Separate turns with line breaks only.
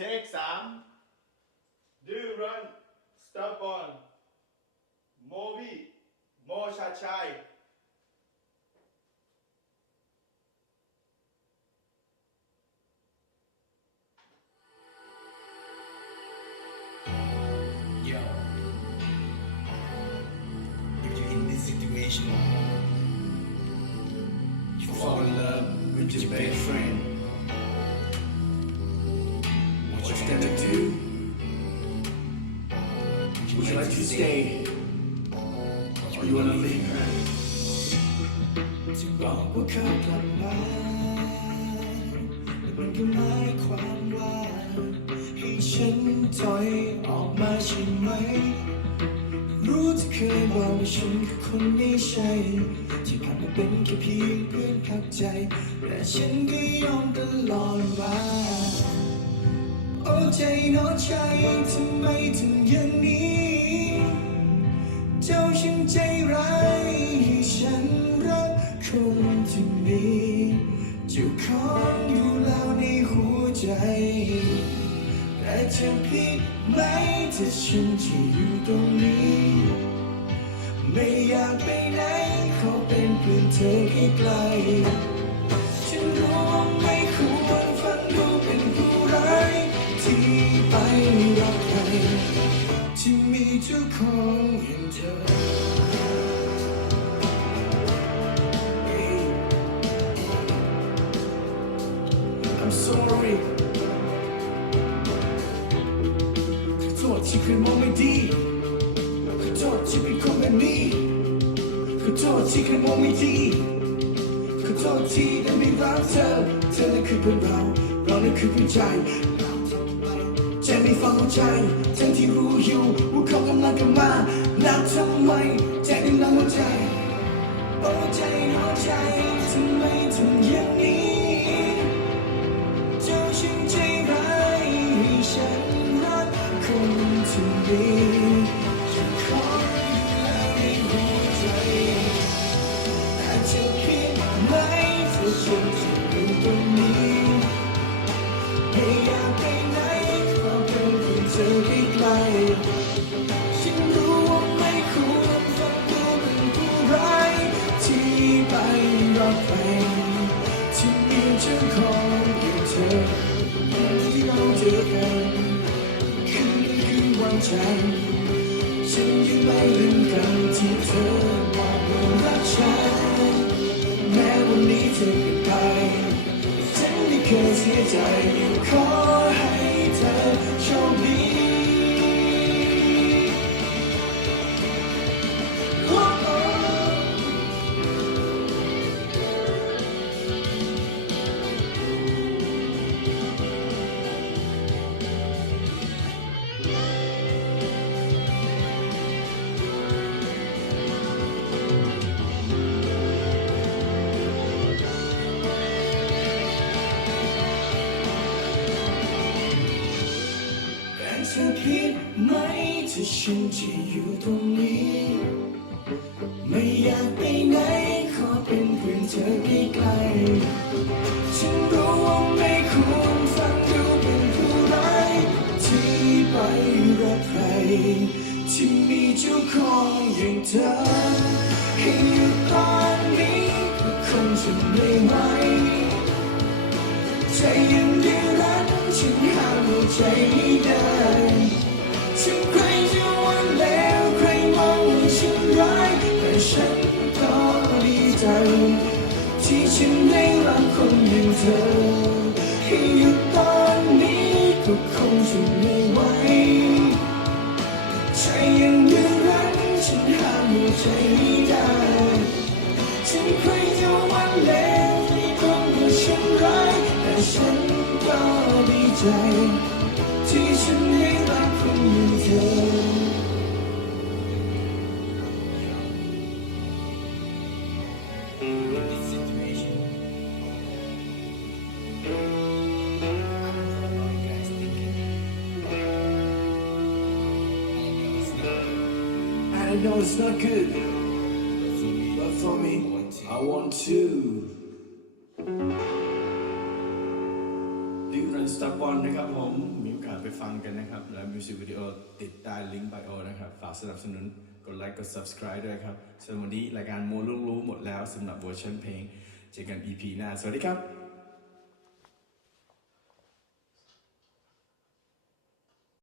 เทคสามดื้อรั้นสตาร์บอลโมบี้โมชาชัย
Yo, if you're in this situation, Would you like to stay? Or you wanna leave her? จะบอกว่าเขากลับมาแต่มันก็หมายความว่า ให้ฉันถอยออกมาใช่ไหม รู้ที่เคยบอกว่าฉันคือคนไม่ใช่ ที่ผ่านมาเป็นแค่เพียงเพื่อนขับใจ แต่ฉันก็ยอมตลอดมา ใจน้อใจทำไมถึงอย่างนี้ เจ้าฉันใจร้ายให้ฉันรักคนที่มีเจ้าของอยู่แล้วในหัวใจ แต่เธอผิดไหมถ้าฉันที่อยู่ตรงนี้ ไม่อยากไปไหนขอเป็นเพื่อนเธอใกล้ๆ sorry ขอโทษที่เคยมองไม่ดีขอโทษที่เป็นคนแบบนี้ขอโทษที่เคยมองไม่ดีขอโทษที่ได้ไม่รักเธอ เธอนั้นคือเพื่อนเรา เรานั้นคือเพื่อนใจเราทำไมใจไม่ฟังหัวใจทั้งที่รู้อยู่ว่าเขากำลังกลับมาแล้วทำไมใจกำลังหัวใจโอ้ใจหัวใจทำไมถึงอย่างนี้ เป็นเพื่อนเธอใกล้ๆฉันรู้ว่าไม่ควรฟังดูเป็นผู้ร้ายที่ไปรักใครที่มีเจ้าของอย่างเธอที่เราเจอกันคืนนี้คืนวันจันทร์ฉันยังไม่ลืมกันที่เธอบอกว่ารักฉันแม้วันนี้เธอเปลี่ยนไปฉันไม่เคยเสียใจขอให้เธอโชคดี คิดไหมถ้าฉันจะอยู่ตรงนี้ ไม่อยากไปไหนขอเป็นเพื่อนเธอใกล้ๆฉันรู้ว่าไม่ควรฟังดูเป็นผู้ร้ายที่ไปรักใคร ที่มีเจ้าของอย่างเธอ ให้อยู่ตอนนี้ก็คงจะไม่ไหวใจยังดีรันฉันห้ามหัวใจไม่ได้ ถึงใครจะว่าแล้วใครมองว่าฉันร้ายแต่ฉันก็ดีใจ ที่ฉันได้รักคนอย่างเธอให้อยู่ตอนนี้ก็คงจะไม่ไหวใจยังเดียวรันฉันห้ามหัวใจไม่ได้ถึงใครจะวันแล้วที่คนว่าฉันร้ายแต่ฉันก็ดีใจ ที่ฉันได้รัก คนอย่างเธอ I know it's not good, but for me, I want to. สตาร์บอลนะครับผม มีโอกาสไปฟังกันนะครับ และมิวสิกวิดีโอติดใต้ลิงก์ไบโอนะครับ ฝากสนับสนุนกดไลค์กด subscribe ด้วยครับสำหรับวันนี้รายการโมลุรู้หมดแล้วสำหรับเวอร์ชันเพลง เจอกัน EP หน้า สวัสดีครับ